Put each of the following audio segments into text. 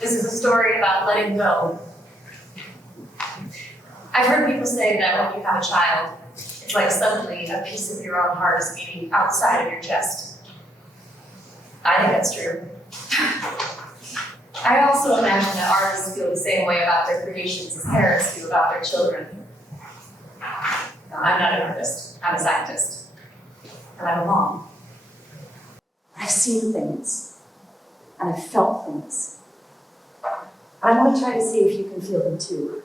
This is a story about letting go. I've heard people say that when you have a child, it's like suddenly a piece of your own heart is beating outside of your chest. I think that's true. I also imagine that artists feel the same way about their creations as parents do about their children. No, I'm not an artist, I'm a scientist. And I'm a mom. I've seen things, and I've felt things. I want to try to see if you can feel them too.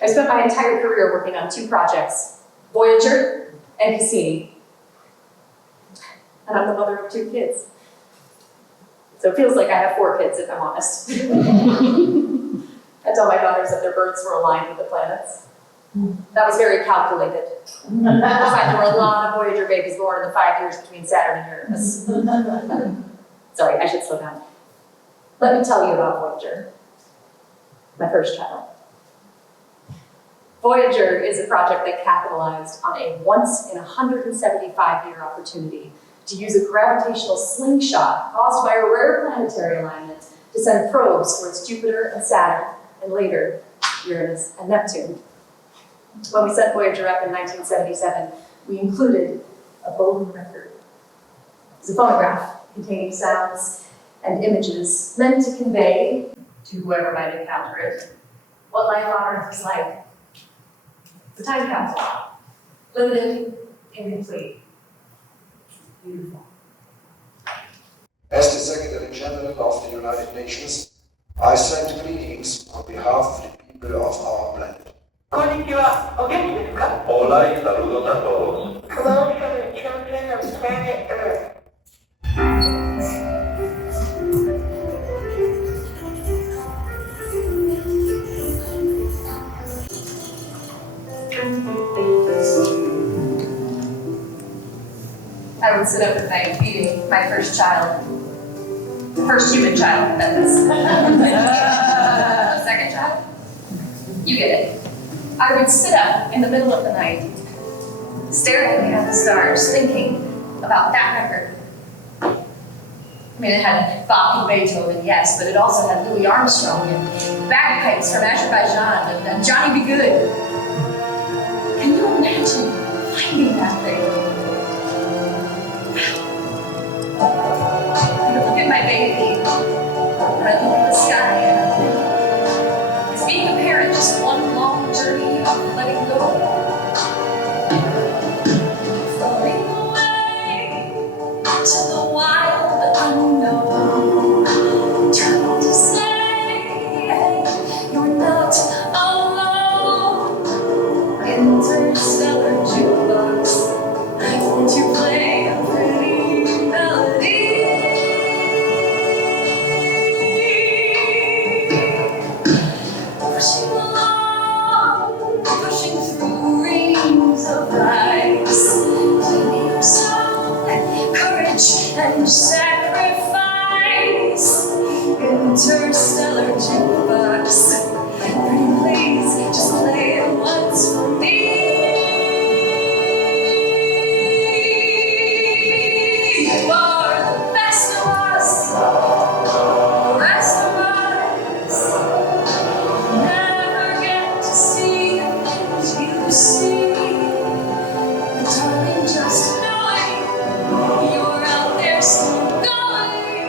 I spent my entire career working on 2 projects, Voyager and Cassini. And I'm the mother of 2 kids. So it feels like I have 4 kids, if I'm honest. I tell my daughters that their births were aligned with the planets. That was very calculated. In fact, there were a lot of Voyager babies born in the 5 years between Saturn and Uranus. Sorry, I should slow down. Let me tell you about Voyager, my first child. Voyager is a project that capitalized on a once-in-175-year opportunity to use a gravitational slingshot caused by a rare planetary alignment to send probes towards Jupiter and Saturn, and later, Uranus and Neptune. When we sent Voyager up in 1977, we included a golden record. It was a phonograph containing sounds and images meant to convey, to whoever might encounter it, what life on Earth is like. It's a time capsule, limited, incomplete. Beautiful. As the Secretary General of the United Nations, I send greetings on behalf of the people of our planet. Konnichiwa, o genki desu ka? Hola y saludos a todos. Hello from the children of planet Earth. I would sit up at night feeding my first child. First human child, that is. Second child? You get it. I would sit up in the middle of the night, staring at the stars, thinking about that record. I mean, it had Bach and Beethoven, yes, but it also had Louis Armstrong and bagpipes from Azerbaijan and Johnny B. Good. Can you imagine finding that thing? I look at my baby, and I look at the sky, and I think, is being a parent just one long journey of letting go? Floating away to the wild unknown, trying to say, hey, you're not alone. Interstellar Jukebox, won't you play a pretty melody? Pushing along, pushing through rings of ice, claiming your soul, courage and sacrifice. Interstellar Jukebox, pretty please, just play it once for me. You are the best of us, the rest of us never get to see the things you see. But darling, just knowing you're out there still going,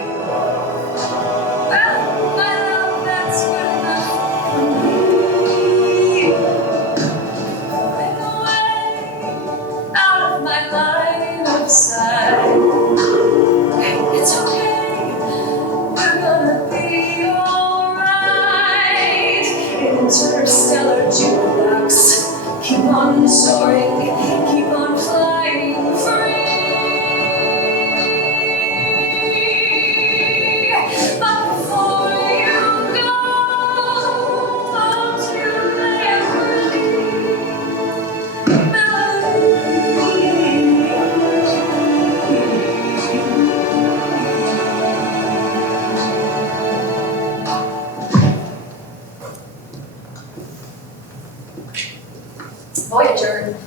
well, my love, that's good enough for me. Going away out of my line of sight. It's okay, we're gonna be alright. Interstellar Jukebox, keep on soaring, keep on flying free. But before you go, won't you play a pretty Voyager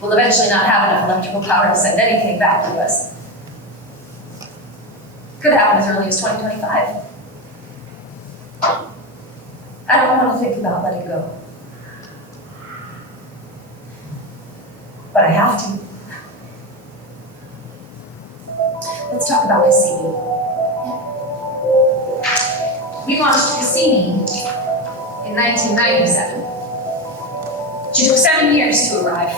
will eventually not have enough electrical power to send anything back to us. Could happen as early as 2025. I don't want to think about letting go. But I have to. Let's talk about Cassini. We launched Cassini in 1997. She took 7 years to arrive,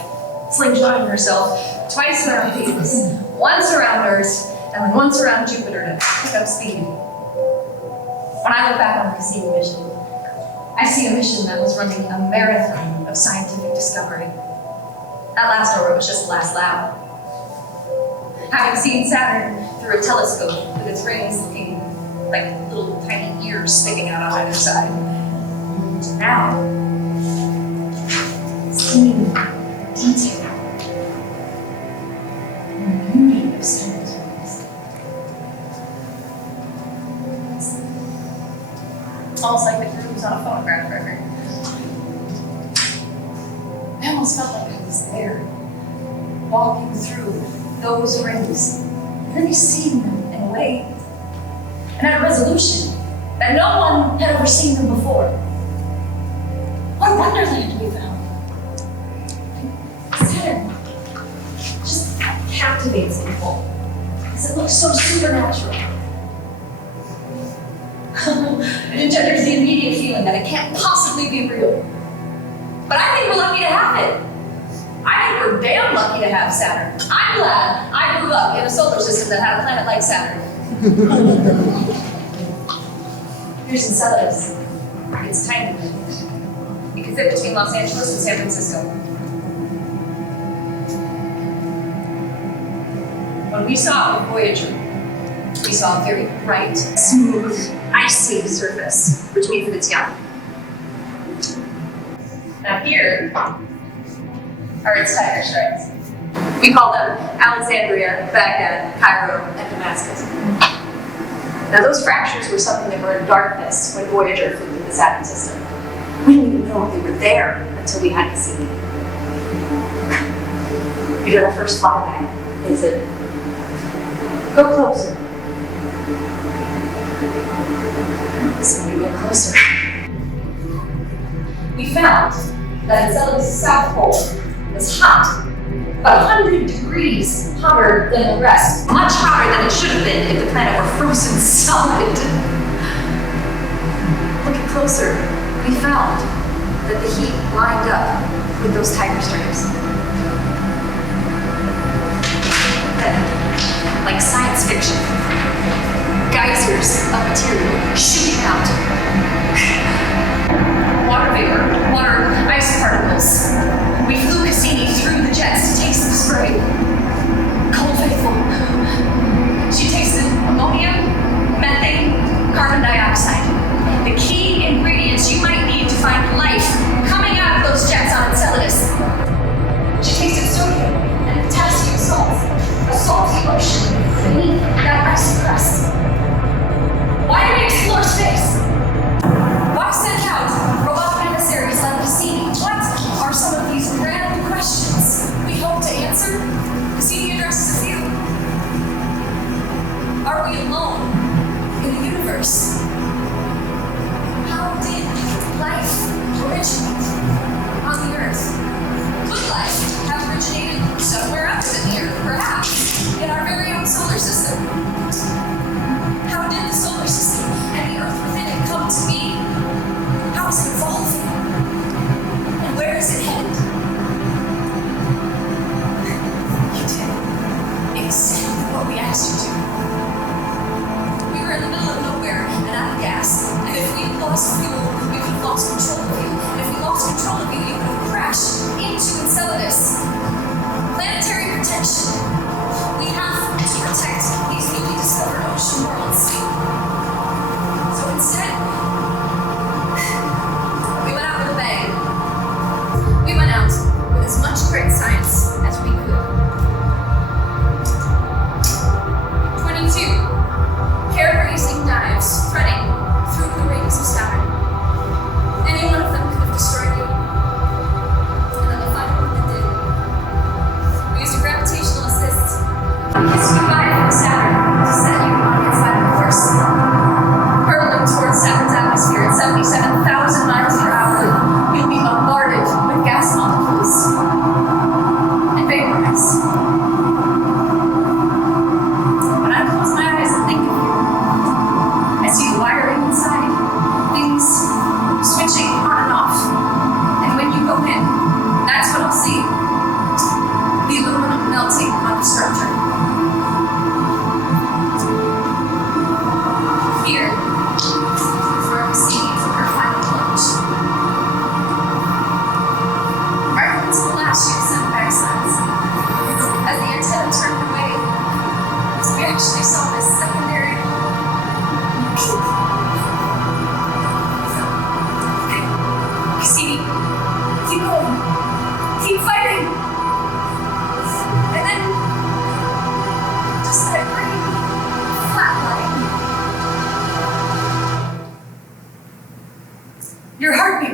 slingshotting herself twice around Venus, once around Earth, and then once around Jupiter to pick up speed. When I look back on the Cassini mission, I see a mission that was running a marathon of scientific discovery. That last orbit was just the last lap. Having seen Saturn through a telescope with its rings looking like little tiny ears sticking out on either side. Now, seeing detail and the beauty of Saturn's rings. It's almost like the crew was on a phonograph record. I almost felt like I was there, walking through those rings, really seeing them in a way, and at a resolution that no one had ever seen them before. What a wonderland we found. Saturn just captivates people because it looks so supernatural. It engenders the immediate feeling that it can't possibly be real. But I think we're lucky to have it. I think we're damn lucky to have Saturn. I'm glad I grew up in a solar system that had a planet like Saturn. Here's Enceladus. It's tiny. It can fit between Los Angeles and San Francisco. When we saw it with Voyager, we saw a very bright, smooth, icy surface, which means that it's young. Now here are its tiger stripes. We call them Alexandria, Baghdad, Cairo, and Damascus. Now those fractures were something that were in darkness when Voyager flew through the Saturn system. We didn't even know they were there until we had Cassini. We did our first flyby. They said, go closer. So we went closer. We found that Enceladus' south pole was hot, about 100 degrees hotter than the rest, much hotter than it should have been if the planet were frozen solid. Looking closer, we found that the heat lined up with those tiger stripes. Then, like science fiction, geysers of material shooting out. Water vapor, water ice particles. We flew Cassini through the jets to taste the spray. Cold faithful. She tasted ammonia, methane, carbon dioxide. The key ingredients you might need to find life coming out of those jets on Enceladus. She tasted sodium and potassium salts, a salty ocean beneath that icy crust. Why do we explore space? Why send out robotic emissaries like Cassini? What are some of these grand questions we hope to answer? Cassini addresses a few. Are we alone in the universe? How did life originate on the Earth? Could life have originated somewhere else than the Earth, perhaps in our very own solar system? How did the solar system and the Earth within it come to be? How is it evolving? And where is it headed? You did exactly what we asked you to. We were in the middle of nowhere and out of gas. And if we lost fuel, we could have lost control of you. And if we lost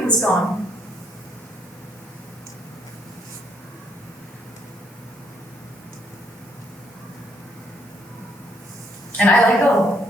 was gone. And I let go.